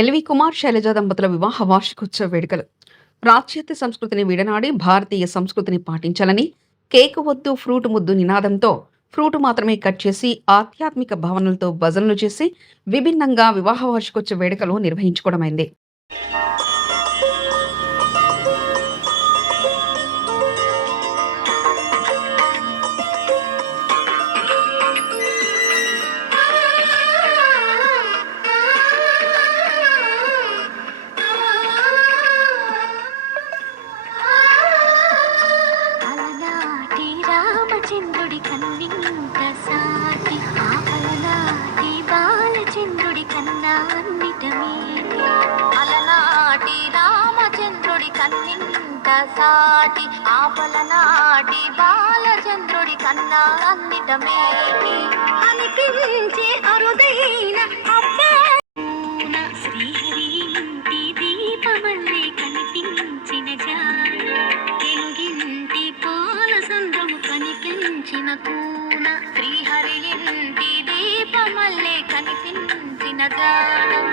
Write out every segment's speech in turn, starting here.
LV Kumar Shailaja దంపతుల వివాహ వార్షికోత్సవ వేడుకలు. పాశ్చాత్య సంస్కృతిని విడనాడి భారతీయ సంస్కృతిని పాటించాలని కేక్ వద్దు ఫ్రూట్ ముద్దు నినాదంతో ఫ్రూట్ మాత్రమే కట్ చేసి ఆధ్యాత్మిక భావనలతో భజనలు చేసి విభిన్నంగా వివాహ వార్షికోత్సవ వేడుకలు నిర్వహించుకోవడమైంది. సాటి ఆపలనాటి బాలచంద్రుడి కన్నా అన్నిట మేటి అనిపించే అరుదైన శ్రీహరి ఇంటి దీపమల్లే కనిపించిన జాయ ఎంగింటి పాల సంద్రము కనిపించిన కూన. శ్రీహరి ఇంటి దీపమల్లే కనిపించిన గానం.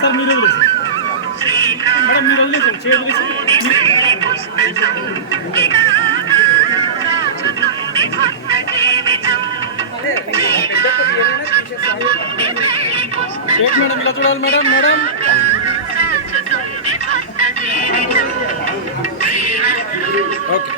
సార్ మీరు వదిలేసి మేడం మీరు వదిలేసి చేయ ఏంటి మేడం ఇలా చూడాలి మేడం మేడం? ఓకే.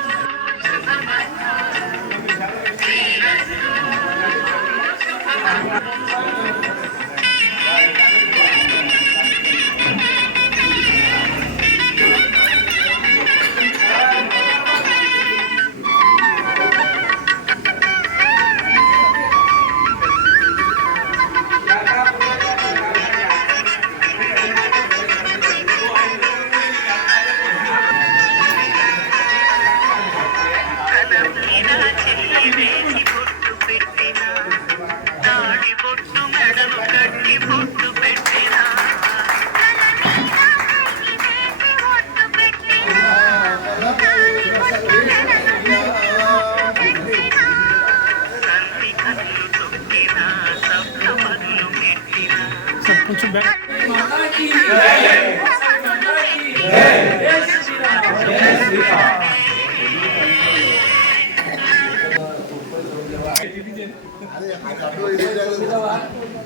కొంచెం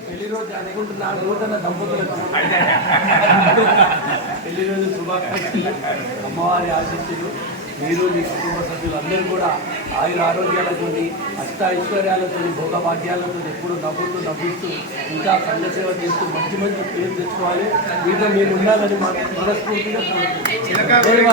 పెళ్ళి రోజు అనుకుంటున్నాను రోజన్న దంపతులకు పెళ్ళి రోజు శుభాకాంక్షలు. అమ్మవారి ఆశిస్తులు మీరు మీ కుటుంబ సభ్యులు అందరూ కూడా ఆయుర ఆరోగ్యాలతో అష్ట ఐశ్వర్యాలతో భోగభాగ్యాలతో ఎప్పుడు నవ్వుతూ నవ్విస్తూ ఇంకా సంఘ సేవ చేస్తూ మంచి మంచి పేరు తెచ్చుకోవాలి మీతో మీరు ఉండాలని మనస్ఫూర్తిగా వాసవి.